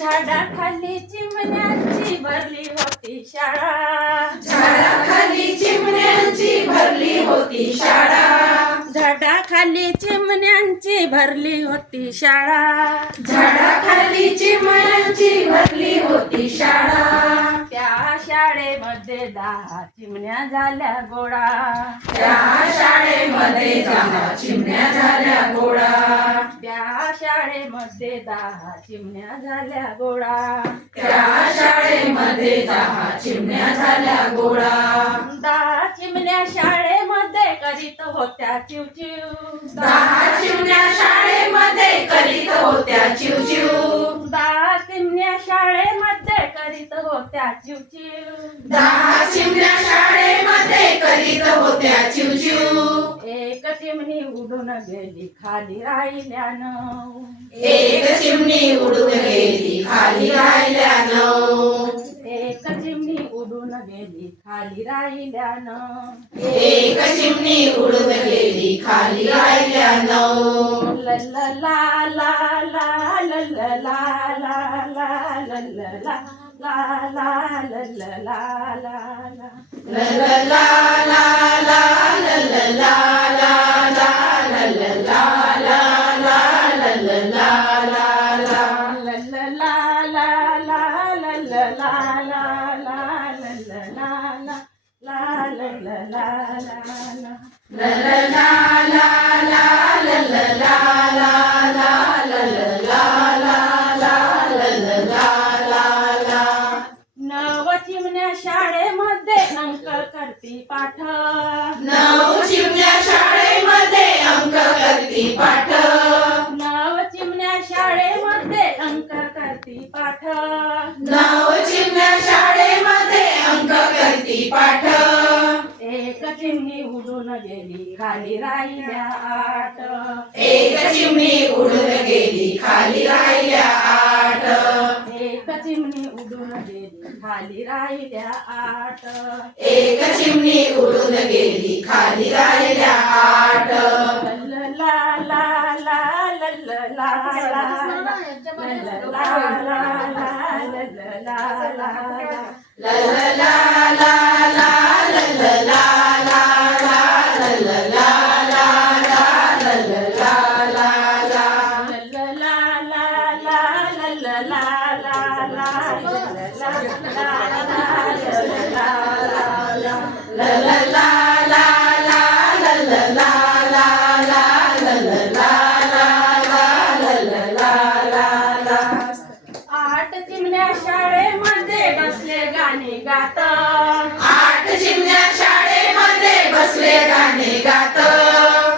झाडाखाली चिमण्यांची भरली होती शाळा, झाडाखाली चिमण्यांची भरली होती शाळा, झाडाखाली चिमण्यांची भरली होती शाळा, झाडाखाली चिमण्यांची भरली होती शाळा. त्या शाळेमध्ये 10 चिमण्या झाल्या गोळा, त्या शाळेमध्ये 10 चिमण्या झाल्या गोळा, त्या शाळेमध्ये 10 चिमण्या झाल्या गोळा, त्या शाळेमध्ये 10 चिमण्या झाल्या गोळा. 10 चिमण्या शाळेमध्ये करीत होत्या चिवचिव, 10 चिमण्या शाळेमध्ये करीत होत्या चिवचिव, 10 चिमण्या शाळेमध्ये करीत होत्या चिवचिव, 10 चिमण्या शाळेमध्ये करीत होत्या चिवचिव. एक चिमणी उडून गेली खाली राहिल्या 9, एक चिमणी उडून गेली खाली राहिल्या 9, एक चिमणी उडून गेली खाली राहिल्या 9, एक चिमणी उडून गेली खाली राहिल्या 9. ला ला ला ला ला ला ला ला ला ला ला ला ला ला ला ला ला ला. ला ला ला ला ला ला ला ला ला ला ला ला ला ला ला ला ला. ला ला ला ला ला ला ला ला ला ला ला ला ला. 9 चिमण्या शाळेमध्ये अंक करती पाठ, 9 चिमण्या शाळेमध्ये अंक करती पाठ, 9 चिमण्या शाळेमध्ये अंक करती पाठ, 9 चिमण्या शाळेमध्ये अंक करती पाठ. एक चिमणी उडून गेली खाली राहिल्या 8, एक चिमणी उडून गेली खाली राहिल्या 8, एक चिमणी उडून गेली खाली राहिल्या 8, एक चिमणी उडून गेली खाली राहिल्या 8. ला ला ला ला ला ला ला ला ला ला ला ला ला ला ला ला ला ला ला आठ चिमण्या शाळेमध्ये बसले गाणे गात, 8 चिमण्या शाळेमध्ये बसले गाणे गात,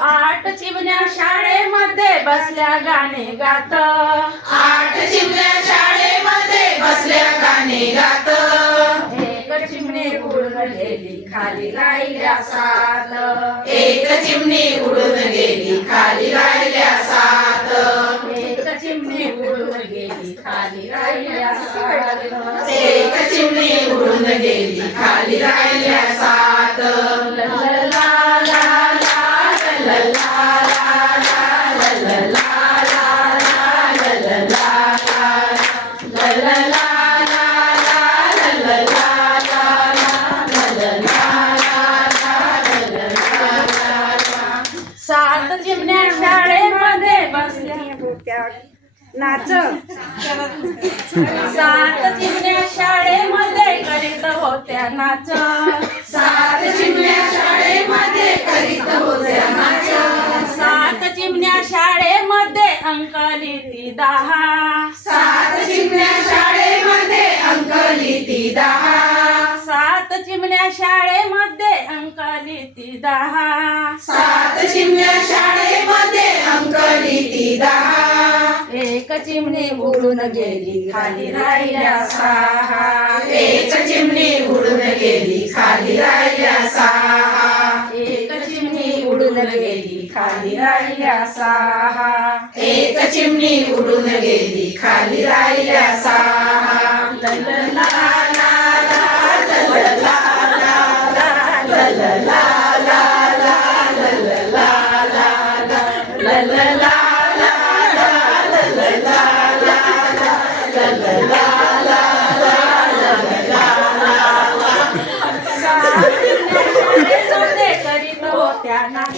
8 चिमण्या शाळेमध्ये बसल्या गाणे गात, 8 चिमण्या शाळेमध्ये बसल्या गाणे गात. एक चिमणी उडून गेली खाली राहिल्या 7, एक चिमणी उडून गेली खाली राहिल्या 7, एक चिमणी उडून गेली खाली राहिल्या 7, एक चिमणी उडून गेली खाली राहिल्या 7. ला ला ला ला ला ला ला ला ला ला ला. 7 चिमण्या शाळेमध्ये बसल्या होत्या नाच, 7 चिमण्या शाळेमध्ये करीत होत्या नाच, 7 चिमण्या शाळेमध्ये करीत होत्या नाच, 7 चिमण्या शाळेमध्ये अंक लिहिती 10, 7 चिमण्या शाळेमध्ये अंक लिहिती 10, 7 चिमण्या शाळेमध्ये अंक लिहिती 10, 7 चिमण्या शाळेमध्ये अंक लिहिती 10, एक चिमणी उडून गेली खाली राहिल्या 6, एक चिमणी उडून गेली खाली राहिल्या 6, एक चिमणी उडून गेली खाली राहिल्या 6, एक चिमणी उडून गेली खाली राहिल्या 6. ला ला ला ला ला ला ला ला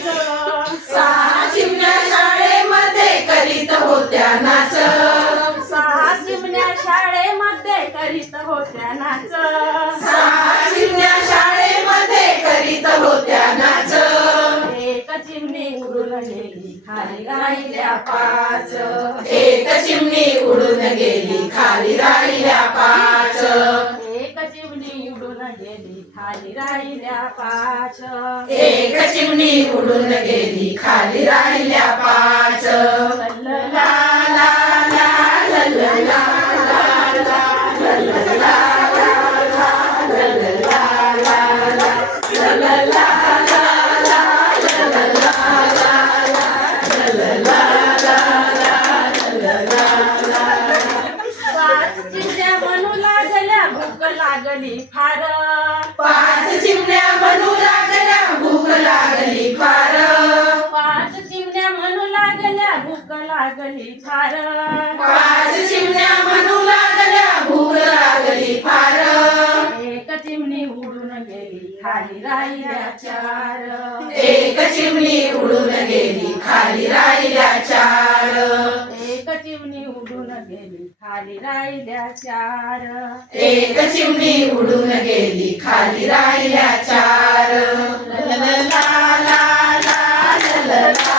नाच. सहा चिमण्या शाळेमध्ये करीत होत्या नाच. सहा चिमण्या शाळेमध्ये करीत होत्या नाच. सहा चिमण्या शाळेमध्ये करीत होत्या नाच. एक चिमणी उडून गेली खाली राहिल्या पाच. एक चिमणी उडून गेली खाली राहिल्या पाच. एक चिमणी उडून गेली खाली राहिल्या पाच. एक चिमणी उडून गेली खाली राहिल्या पाच. ला ला ला ला ला ला ला ला ला लागली फार. पाच चिमण्या म्हणू लागल्या भूक लागली फार. पाच चिमण्या म्हणू लागल्या भूक लागली फार. पाच चिमण्या म्हणू लागल्या भूक लागली फार. एक चिमणी उडून गेली खाली राहिल्या चार. एक चिमणी उडून गेली खाली राहिल्या चार. एक चिमणी उडून गेली खाली राहिल्या चार. एक चिमणी उडून गेली खाली राहिल्या चार. ला ला ला ला ला ला ला.